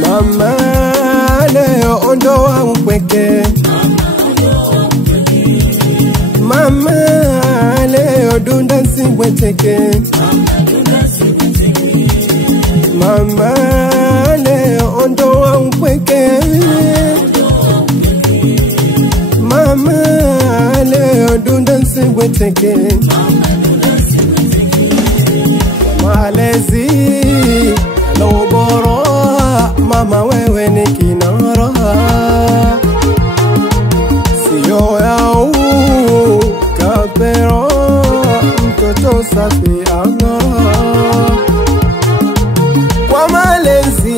Mama leo ondoa upweke, mama leo dunda sibweteke, mama leo ondoa upweke, mama leo dunda sibweteke, malezi loboro mama wewe ni kinara, sio yao kapero mtoto safi angara, kwa malezi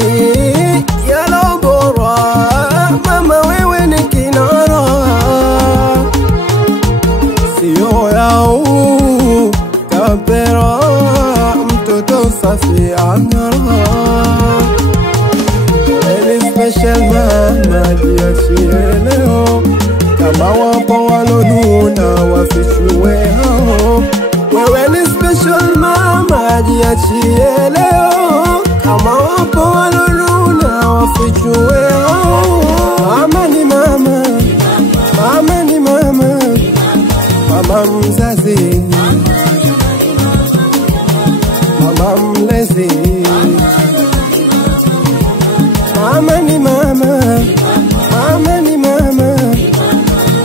ya loboro mama wewe ni kinara, sio yao kapero mtoto safi angara. Special mama jiachie leo, kama wapo walonuna wafichue hao. Wewe ni special mama jiachie leo, kama wapo walonuna wafichue hao. Mama ni mama, mama ni mama, mama mzazi, mama mlezi. Mama ni mama, mama ni mama,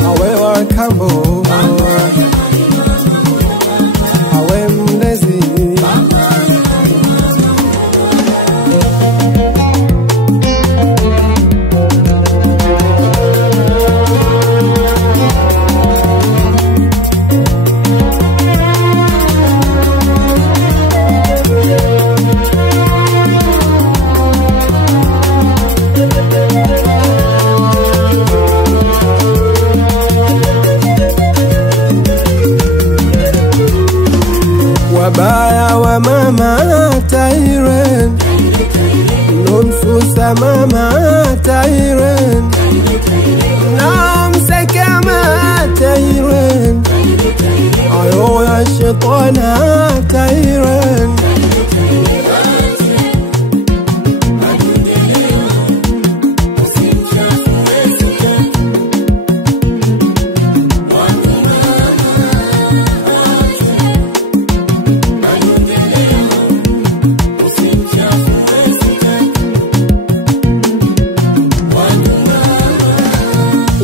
awe wa kambo, awe mlezi. Wabaya wa mama Tairen, nomsusa mama Tairen, nomseka mama Tairen, ayo ya shetana Tairen.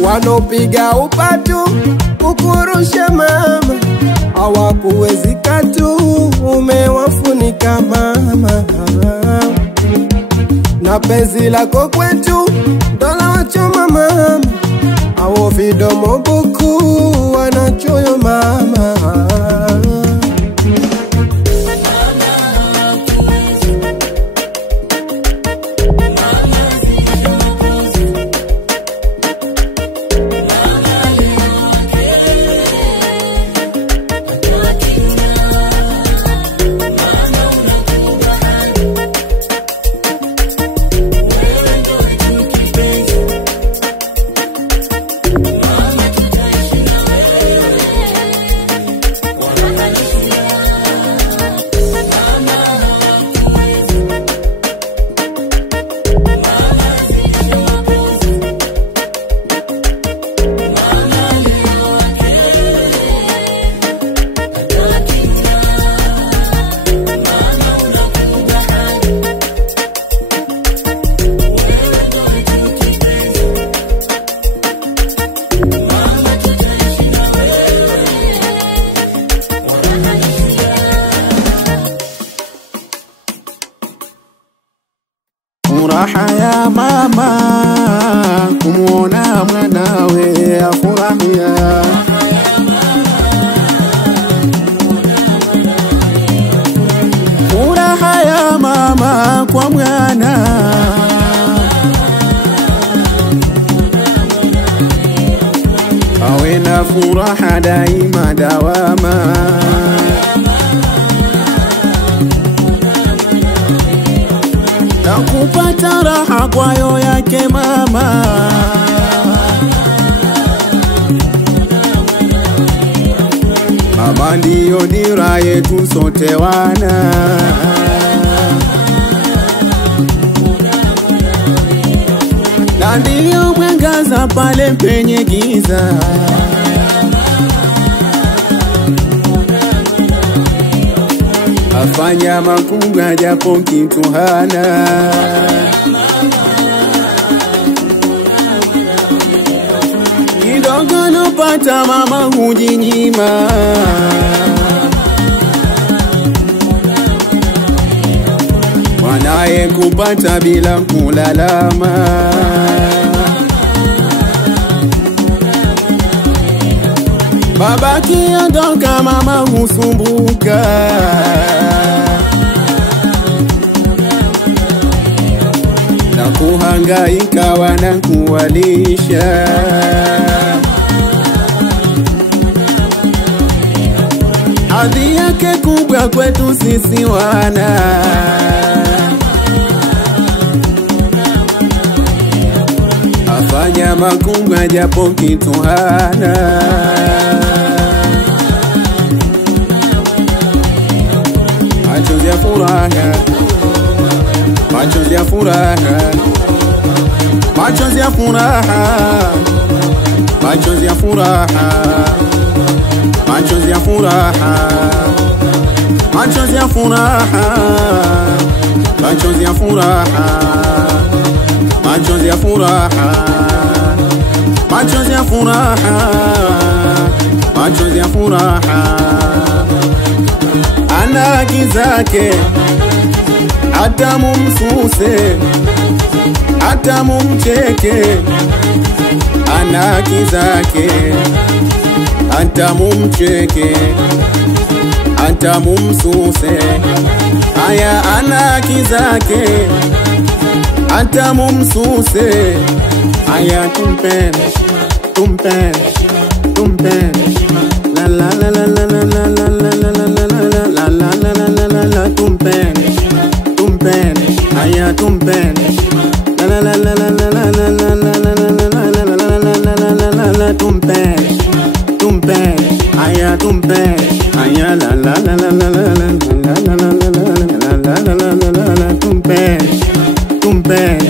Wanopiga upatu kukurusha mama, hawakuwezi katu, umewafunika mama. Na penzi lako kwetu dola wachoma mama, awo vidomo buku wanachoyo mama. Furaha ya mama kwa mwana, awe na furaha daima dawama. Na kupata raha kwayo yake mama, mama ndiyo dira yetu sote wana. Na ndiyo mwangaza pale penye giza, afanya makubwa japo kitu hana. Kidogo napata mama hujinyima, mwanaye kupata bila kulalama. Baba kiondoka mama husumbuka, na kuhangaika wanakuwalisha. Hadhi yake kubwa kwetu sisi wana, afanya makubwa japo kitu hana. Machozi ya furaha, machozi ya furaha, machozi ya furaha, machozi ya furaha, machozi ya furaha, machozi ya furaha, machozi ya furaha, machozi ya furaha, machozi ya furaha, machozi ya furaha. Ana haki zake, hata mumsuse, hata mumcheke. Ana haki zake, hata mumcheke, hata mumsuse. Aya, ana haki zake, hata mumsuse. Aya, tumpende, tumpende, tumpende. La la la la la la la la la la la la la la. Tumpende, tumpende, aya tumpende. La la la la la la la la la la la la. Tumpende, tumpende, aya tumpende, aya la la la la la la la la la la. Tumpende, tumpende,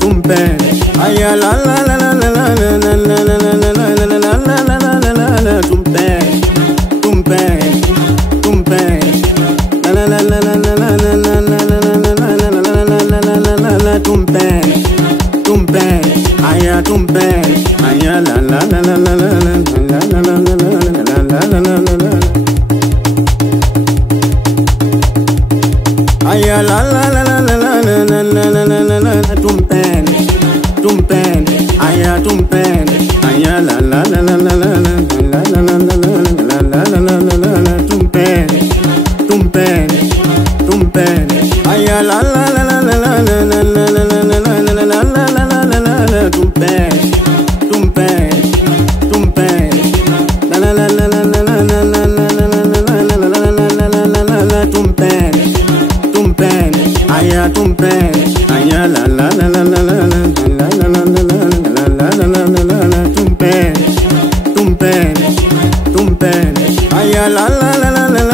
tumpende, aya la la la la la la la la la la. Tumpende, tumpende, tumpende, la la la la la la la la la la. Tumpende, tumpende, aya tumpende, aya la la la la la la la la. Aya la la la la la la la. Tumpende, tumpende, aya tumpende, aya la la la la la la la. Tumpende, tumpende, tumpende, aya la la la la la la la la. Tumpende, tumpende, tumpende, la la la la la la la la. Tumpende, tumpende, aya tumpende, aya la la la la la la la. Tumpende, tumpende, tumpende, aya la la la la la la la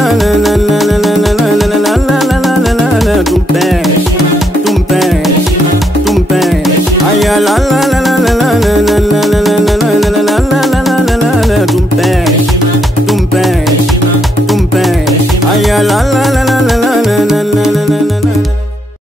la. Tumpende, tumpende, tumpende, aya la la